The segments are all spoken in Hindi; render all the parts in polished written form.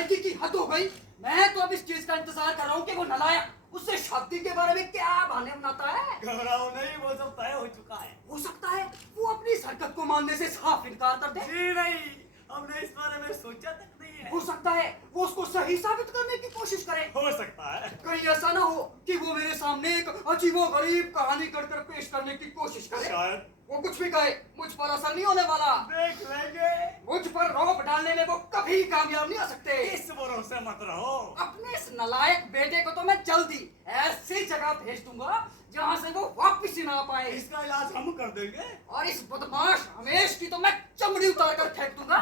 नालायकी की हद हो गई। मैं तो अब इस चीज का इंतजार कर रहा हूँ कि वो नालायक उससे शादी के बारे में क्या बहाने बनाता है। घबराओ नहीं, वो सब तय हो चुका है। हो सकता है वो अपनी इस हरकत को मानने से साफ इनकार कर दे। जी नहीं, हमने इस बारे में सोचा तक नहीं है। हो सकता है वो उसको सही साबित करने की कोशिश करे। हो सकता है। कहीं ऐसा ना हो कि वो मेरे सामने एक अजीबोगरीब कहानी कर पेश करने की कोशिश करे। शायद वो कुछ भी कहे, मुझ पर असर नहीं होने वाला। देख लेंगे। मुझ पर रौब डालने में वो कभी कामयाब नहीं हो सकते। इस भरोसे मत रहो। अपने इस नालायक बेटे को तो मैं जल्दी ऐसी जगह भेज दूंगा जहां से वो वापस ही ना आ पाए। इसका इलाज हम कर देंगे। और इस बदमाश रमेश की तो मैं चमड़ी उतार कर फेंक दूंगा।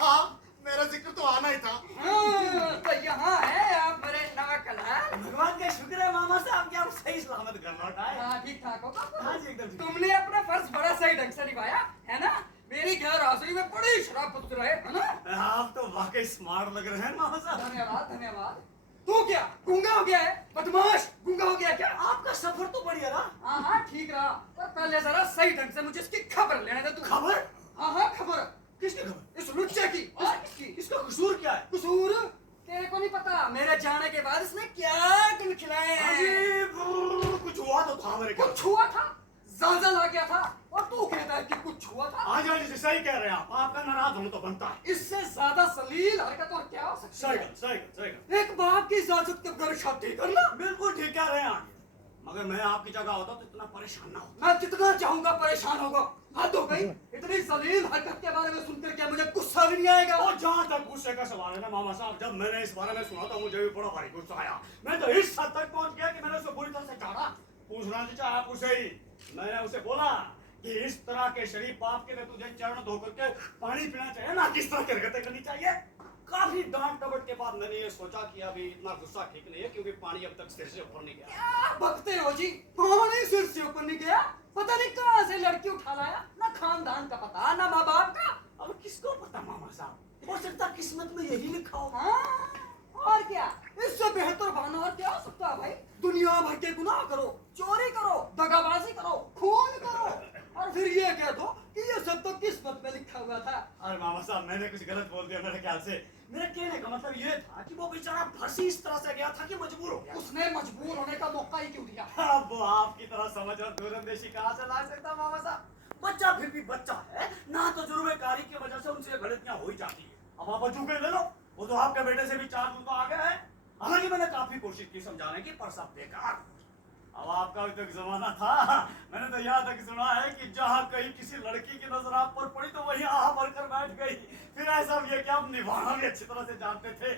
हाँ, मेरा जिक्र तो आना ही था। हाँ, तो यहाँ है आप मेरे नाकलाल। भगवान का शुक्र है मामा साहब कि आप सही सलामत घर लौट आए। हाँ, ठीक ठाक हो बाबू? हाँ जी, एकदम ठीक। तुमने अपना फर्ज बड़ा सही ढंग से निभाया है ना। मेरी गैर हाजिरी में बड़ी शराब पत रहे है ना। आप तो वाकई स्मार्ट लग रहे हैं मामा साहब। धन्यवाद धन्यवाद। तू क्या गूंगा हो गया है? बदमाश गूंगा हो गया क्या? आपका सफर तो बढ़िया रहा। हाँ हाँ ठीक रहा, पर पहले जरा सही ढंग से मुझे इसकी खबर लेने दे तू। खबर? हाँ हाँ खबर। किसकी खबर? इस लुच्चे की। और किसकी? इसका कसूर क्या है? कसूर तेरे को नहीं पता। मेरे जाने के बाद इसने क्या गुल खिलाए हैं। अजीब, कुछ हुआ तो था मेरे कुछ हुआ था, ज़लज़ल आ गया था और तू कहता है कि कुछ हुआ था। हाँ जी, सही कह रहे हैं आप। आपका नाराज होना तो बनता है। इससे ज्यादा सलील हरकत और क्या हो सकती सही है? गल, सही गल, सही गल। एक बाप की इजाजत के बगैर शादी करना। बिल्कुल ठीक कह रहे हैं आप। मगर मैं आपकी जगह होता तो इतना परेशान ना होता। मैं जितना चाहूंगा परेशान होगा। हद हो गई। इतनी जलील हरकत के बारे में सुनकर क्या मुझे गुस्सा भी नहीं आएगा? और जहाँ तक गुस्से का सवाल है ना मामा साहब, जब मैंने इस बारे में सुना तो मुझे भी बड़ा भारी गुस्सा आया। मैं तो इस हद तक पहुंच गया कि मैंने उसे बुरी तरह से चाटा। पूछना नहीं चाहा उसे ही। मैंने उसे बोला कि इस तरह के शरीफ बाप के लिए तुझे चरण धो करके पानी पीना चाहिए ना, किस तरह की हरकतें करनी चाहिए। काफी डांट डपट के बाद मैंने ये सोचा कि अभी इतना गुस्सा ठीक नहीं है, क्योंकि पानी अब तक सिर से ऊपर नहीं गया। क्या बकते हो जी? पानी सिर से ऊपर नहीं गया। पता नहीं कहाँ से लड़की उठा लाया। ना खानदान का पता, ना माँ बाप का। अब किसको पता मामा साहब, हो सकता किस्मत में यही लिखा हो। हाँ, और क्या? इससे बेहतर बहाना और क्या हो सकता है भाई? दुनिया भर के गुनाह करो, चोरी करो, दगाबाजी करो, खून करो, और फिर ये कह दो कि ये सब तो किस्मत में लिखा हुआ था। अरे मामा साहब, मैंने कुछ गलत बोल दिया मेरे ख्याल से। मेरे कहने का मतलब ये था कि वो बेचारा फंसी इस तरह से गया था कि मजबूर हो गया। उसने मजबूर होने का मौका ही क्यों दिया? अब वो आपकी तरह समझ और दूरंदेशी कहाँ से ला सकता मामा साहब। बच्चा फिर भी बच्चा है ना, तो जुर्मेकारी की वजह से उनसे गलतियां हो ही जाती है। अब आप बच्चों के ले लो, वो तो आपके बेटे से भी 4 दूर तो आगे है। हालांकि मैंने काफी कोशिश की समझाने की, पर सब बेकार। अब आपका भी तो एक जमाना था, मैंने तो यहाँ तक सुना है कि जहाँ कहीं किसी लड़की की नजर आप पर पड़ी तो वहीं आह भरकर बैठ गई। फिर ऐसा भी है कि आप निभाना भी अच्छी तरह से जानते थे।